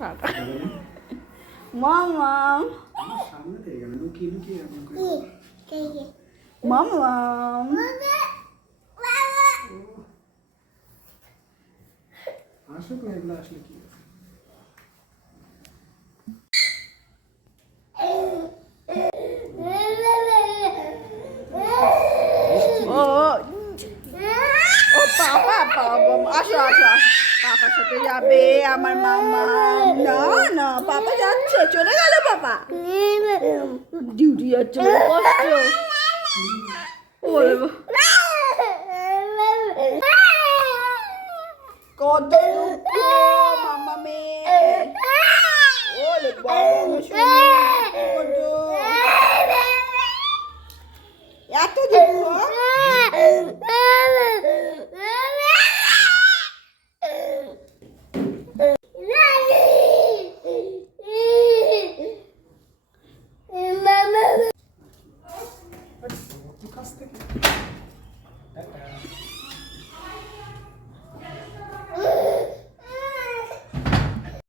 tata মামাম সামনে থেকে গেল লুকিয়ে মামাম আসো তো এগুলো আসলে কি ও ও পাপা পাপা আসো আসো আসো পাপার সাথে যাবে আমার মামা না না পাপা যাচ্ছে চলে গেল পাপা ডিউটি যাচ্ছে বলে কষ্ট ওরে কত দুঃখ মামা মেয়ে ওরে বাবা এত দুঃখ কাছ থেকে